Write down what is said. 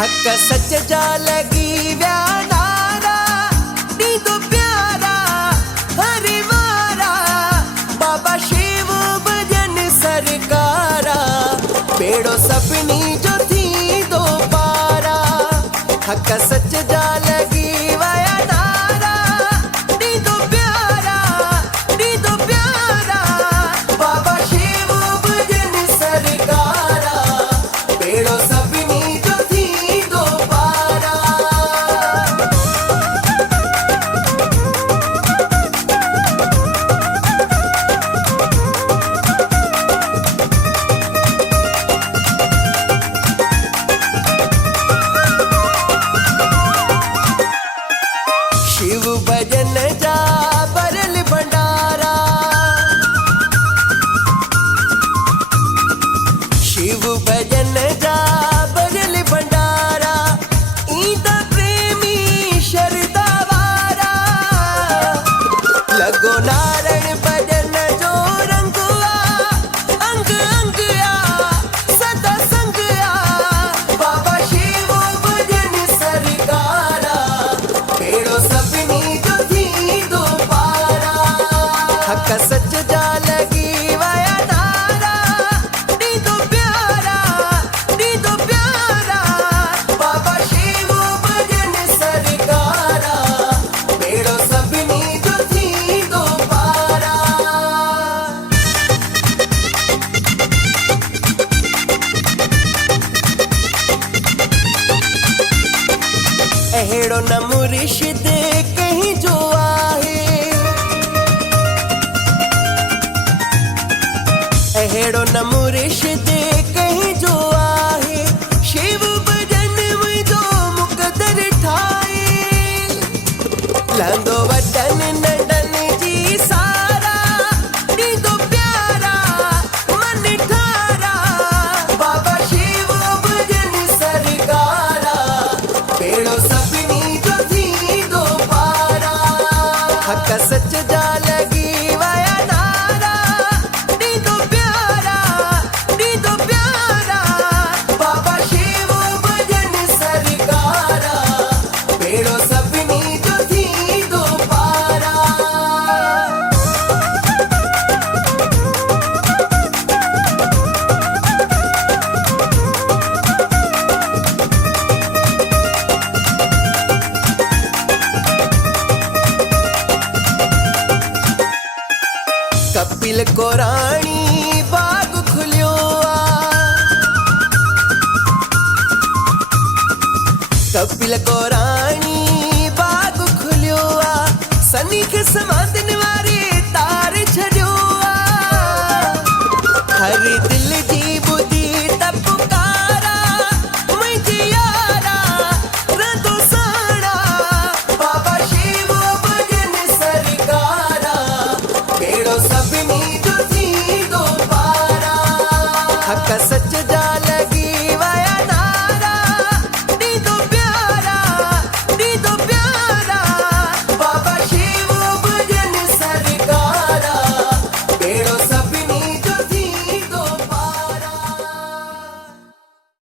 हक सच जा लगी व्यानारा नी तो प्यारा हरे मारा बाबा शिव भजन सरकारा पेड़ो सपनी जो थी दो पारा हक सच जा लगी व्यानारा नी तो प्यारा बाबा शिव भजन सरकारा पेड़ो सपनी जो थी दो पारा। शिव भजन जा बरल भंडारा शिव भजन जा बरल भंडारा ईदा प्रेमी शरदा वारा लगो नारायण भजन जो रंगुआ अंग अंग आ सदा संग आ बाबा शिव भजन सरकारा पेड़ो सपनी जो थी दो पारा हक सच जा लगी वया नारा नी तो प्यारा बाबा शिव भजन सरकारा पेड़ो सपनी जो थी दो पारा। अहेड़ो न मुर्शिद कहीं जो आहे अहेड़ो न मुर्शिद कहीं जो आहे शिव भजन में जो मुकदर ठाए लंदो वतन नंदन जी सारा नी तो प्यारा मन ठारा बाबा शिव भजन सरकारा पेड़ो सपनी जो थी दो पारा हक सच जा लगी वया नारा नी तो प्यारा बाबा शिव भजन सरकारा पेड़ो सपनी जो थी दो पारा। कपिल को रानी बाग खुलियो कपिल को रानी बाग खुलियो सनी के समाधन वारे तार छड़ियो हर दिल